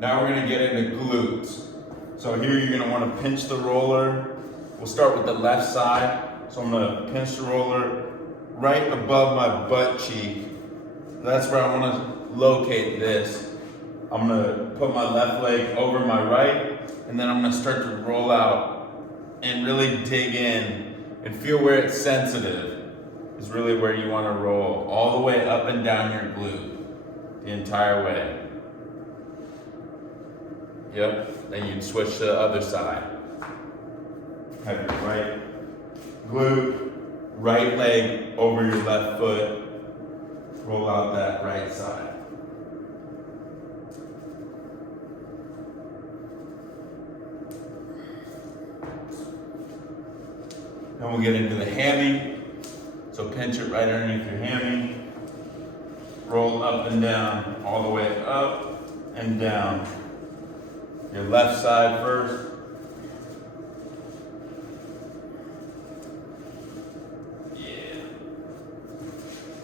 Now we're gonna get into glutes. So here you're gonna wanna pinch the roller. We'll start with the left side. So I'm gonna pinch the roller right above my butt cheek. That's where I wanna locate this. I'm gonna put my left leg over my right, and then I'm gonna start to roll out and really dig in and feel where it's sensitive is really where you wanna roll. All the way up and down your glute, the entire way. Yep, then you'd switch to the other side. Have your right glute, right leg over your left foot. Roll out that right side. Then we'll get into the hammy. So pinch it right underneath your hammy. Roll up and down, all the way up and down. Your left side first. Yeah.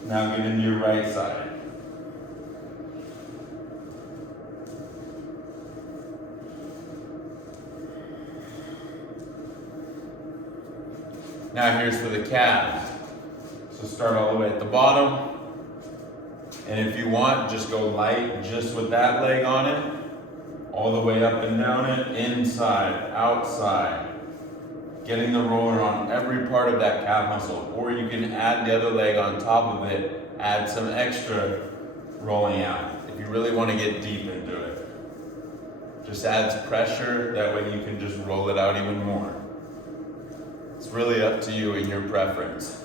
Now get into your right side. Now here's for the calves. So start all the way at the bottom. And if you want, just go light just with that leg on it. All the way up and down it, inside, outside. Getting the roller on every part of that calf muscle. Or you can add the other leg on top of it, add some extra rolling out. If you really want to get deep into it. Just adds pressure, that way you can just roll it out even more. It's really up to you and your preference.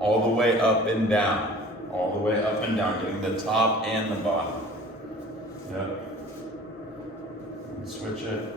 All the way up and down. All the way up and down, getting the top and the bottom. Yep. And switch it.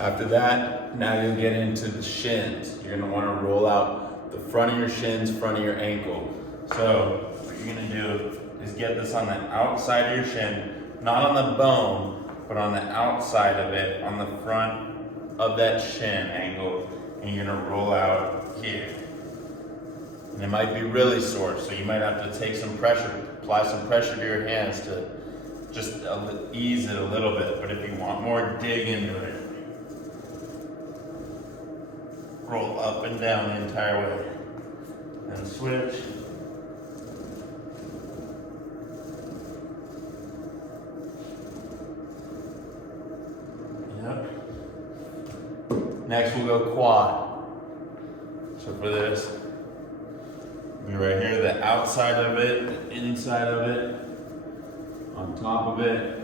After that, now you'll get into the shins. You're gonna wanna roll out the front of your shins, front of your ankle. So what you're gonna do is get this on the outside of your shin, not on the bone, but on the outside of it, on the front of that shin angle, and you're gonna roll out here. And it might be really sore, so you might have to take some pressure, apply some pressure to your hands to just ease it a little bit. But if you want more, dig into it. Roll up and down the entire way. And switch. Yep. Next we'll go quad. So for this, be right here, the outside of it, the inside of it, on top of it.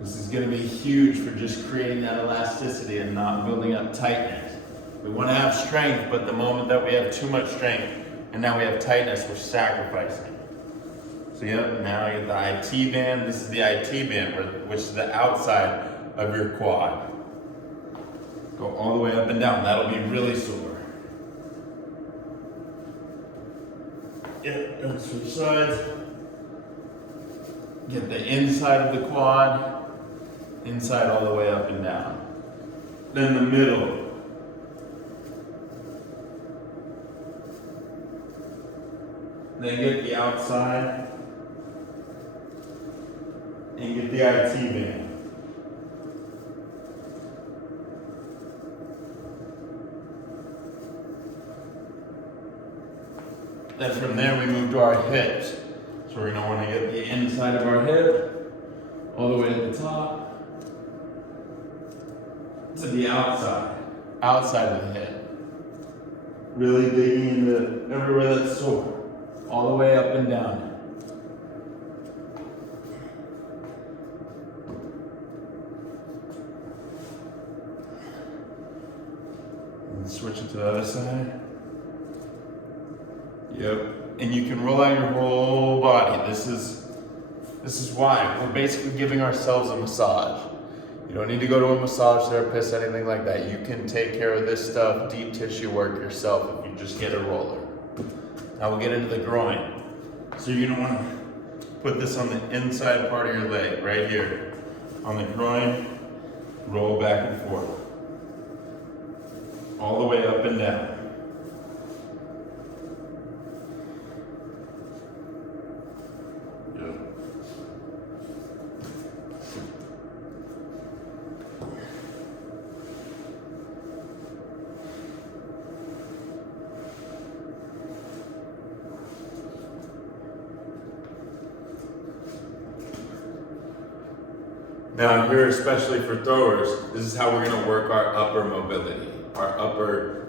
This is going to be huge for just creating that elasticity and not building up tightness. We want to have strength, but the moment that we have too much strength and now we have tightness, we're sacrificing. So yep, now you have the IT band. This is the IT band, which is the outside of your quad. Go all the way up and down. That'll be really sore. Yep, and switch sides. Get the inside of the quad. Inside all the way up and down. Then the middle. Then get the outside. And get the IT band. Then from there we move to our hips. So we're going to want to get the inside of our hip all the way to the top. To the outside of the hip. Really digging into everywhere that's sore, all the way up and down. And switch it to the other side. Yep. And you can roll out your whole body. This is why we're basically giving ourselves a massage. You don't need to go to a massage therapist, anything like that. You can take care of this stuff, deep tissue work yourself if you just get a roller. Now we'll get into the groin. So you're gonna wanna put this on the inside part of your leg, right here. On the groin, roll back and forth. All the way up and down. Now here, especially for throwers, this is how we're gonna work our upper mobility.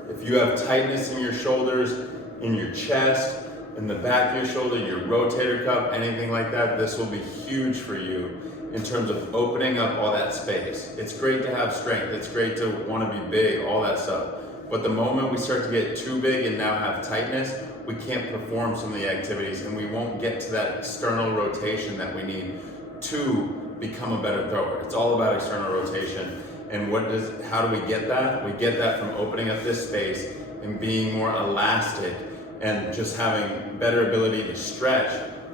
If you have tightness in your shoulders, in your chest, in the back of your shoulder, your rotator cuff, anything like that, this will be huge for you in terms of opening up all that space. It's great to have strength, it's great to wanna be big, all that stuff. But the moment we start to get too big and now have tightness, we can't perform some of the activities and we won't get to that external rotation that we need to become a better thrower. It's all about external rotation. And how do we get that? We get that from opening up this space and being more elastic and just having better ability to stretch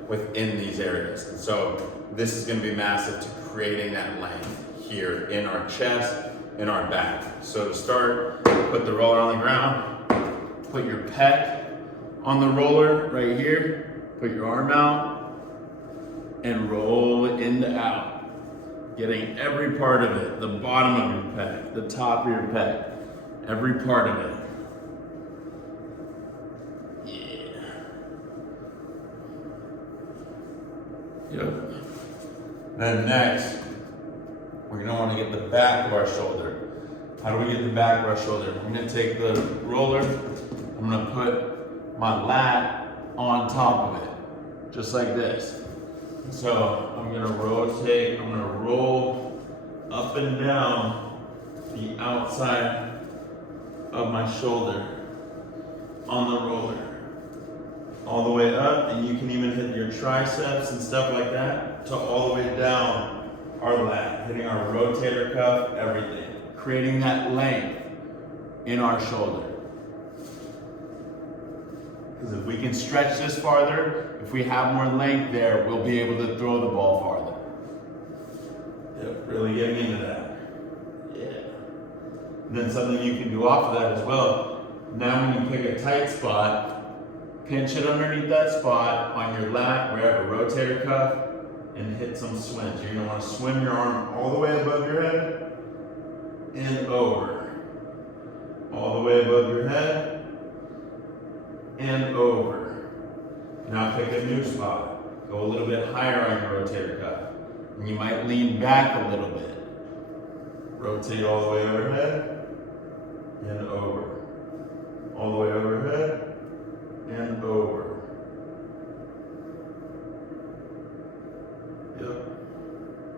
within these areas. And so this is gonna be massive to creating that length here in our chest, in our back. So to start, put the roller on the ground, put your pec on the roller right here, put your arm out, and roll it in to out. Getting every part of it, the bottom of your pec, the top of your pec, every part of it. Yeah. Yep. Then next, we're gonna wanna get the back of our shoulder. How do we get the back of our shoulder? I'm gonna take the roller, I'm gonna put my lat on top of it, just like this. So I'm gonna rotate, I'm gonna roll up and down the outside of my shoulder on the roller. All the way up, and you can even hit your triceps and stuff like that to all the way down our lat, hitting our rotator cuff, everything. Creating that length in our shoulder. Because if we can stretch this farther, if we have more length there, we'll be able to throw the ball farther. Yep, really getting into that. Yeah. And then something you can do off of that as well. Now when you pick a tight spot, pinch it underneath that spot on your lat, wherever, rotator cuff, and hit some swims. You're gonna wanna swim your arm all the way above your head and over. All the way above your head and over. Now pick a new spot. Go a little bit higher on your rotator cuff. And you might lean back a little bit. Rotate all the way overhead and over.